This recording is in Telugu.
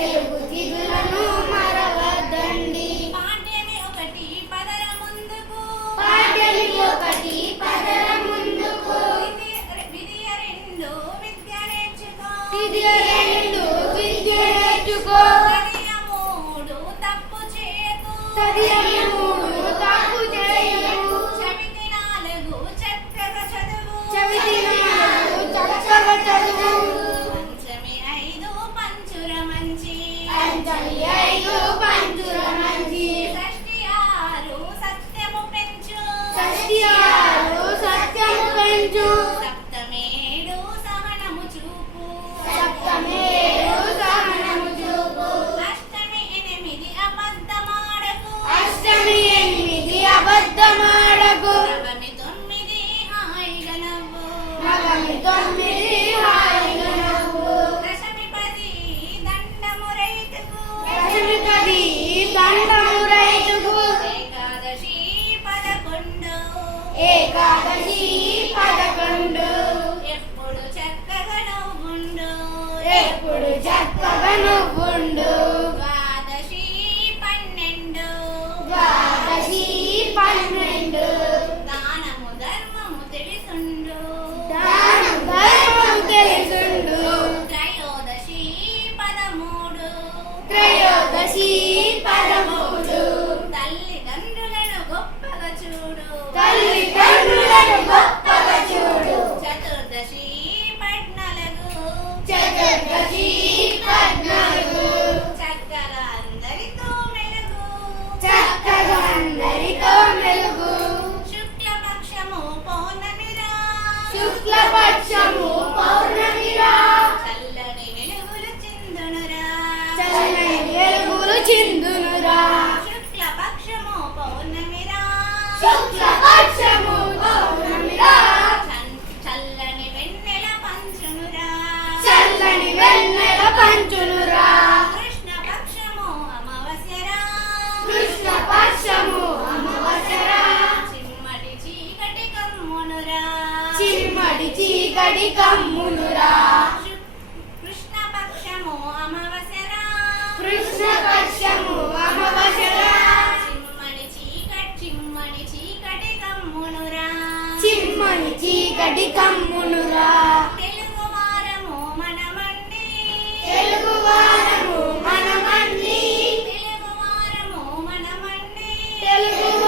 తెలుగు తిథులను మరవద్దండి. పాఠ్యమి ఒకటి పదర ముందుకు, పాఠ్యమి ఒకటి పదర ముందుకు, విధియ రెండు విద్య నేర్చుకో, విధియ రెండు విద్య నేర్చుకో, తదియ మూడు తప్పు చేయకు, తదియ మూడు తప్పు చేయకు, చవితి నాలుగు చక్కగా చదువు, చవితి నాలుగు చక్కగా చదువు, పంచమి ఐదు పంచుర మంచి, పంచమి ఐదు పంచుర మంచి, షష్ఠి ఆరు సత్యము పెంచు, షష్ఠి ఆరు సత్యము పెంచు, సప్తమేడు సహనము చూపు, సప్తమేడు సహనము చూపు, అష్టమి ఎనిమిది అబద్ధమాడకు, అష్టమి ఎనిమిది అబద్ధమాడకు, నవమి తొమ్మిది హాయిగా నవ్వు, నవమి తొమ్మిది హాయిగా నవ్వు, దశమి పది దండము రైతుకు, దశమి పది దండము రైతుకు, ఏకాదశి పదకొండు, ఏకాదశి పదకొండు, ఎప్పుడు చక్కగా నవ్వుండు, ఎప్పుడు చక్కగా నువ్వుండు, ద్వాదశి పన్నెండు, ద్వాదశి పన్నెండు, దానము ధర్మము తెలిసుండు, దానం ధర్మం తెలుసుండు, త్రయోదశి పదమూడు, త్రయోదశి పదమూడు, తల్లిదండ్రులను గొప్పగా చూడు, తల్లిదండ్రులను గొప్పగా చూడు, చతుర్దశి పద్నాలుగు, చతుర్దశి పద్నాలుగు, చక్కగా అందరితో మెలుగు, చక్కగా అందరితో మెలుగు, శుక్లపక్షము పౌర్ణమిరా, శుక్లపక్షము పౌర్ణమిరా, చల్లని వెలుగులు చిందునురా, చల్లని వెలుగులు చిందునురా, శుక్లపక్షము పౌర్ణమిరా, శుక్లపక్షము పౌర్ణమిరా, చల్లని వెన్నెల పంచునురా, చల్లని వెన్నెల పంచునురా, కృష్ణపక్షము అమావాస్యరా, కృష్ణపక్షము అమావాస్యరా, చిమ్మటి చీకటి కమ్మునురా, చిమ్మడి చీకటి కమ్మునురా, కృష్ణపక్షము అమావాస్యరా, కృష్ణపక్షము అమావాస్యరా, చిమ్మని చీకటి కమ్మునురా, చిమ్మని చీకటి కమ్మునురా, తెలుగు వారము మనమండి, తెలుగు వారము మనమండి, తెలుగు వారము మనమండి, తెలుగు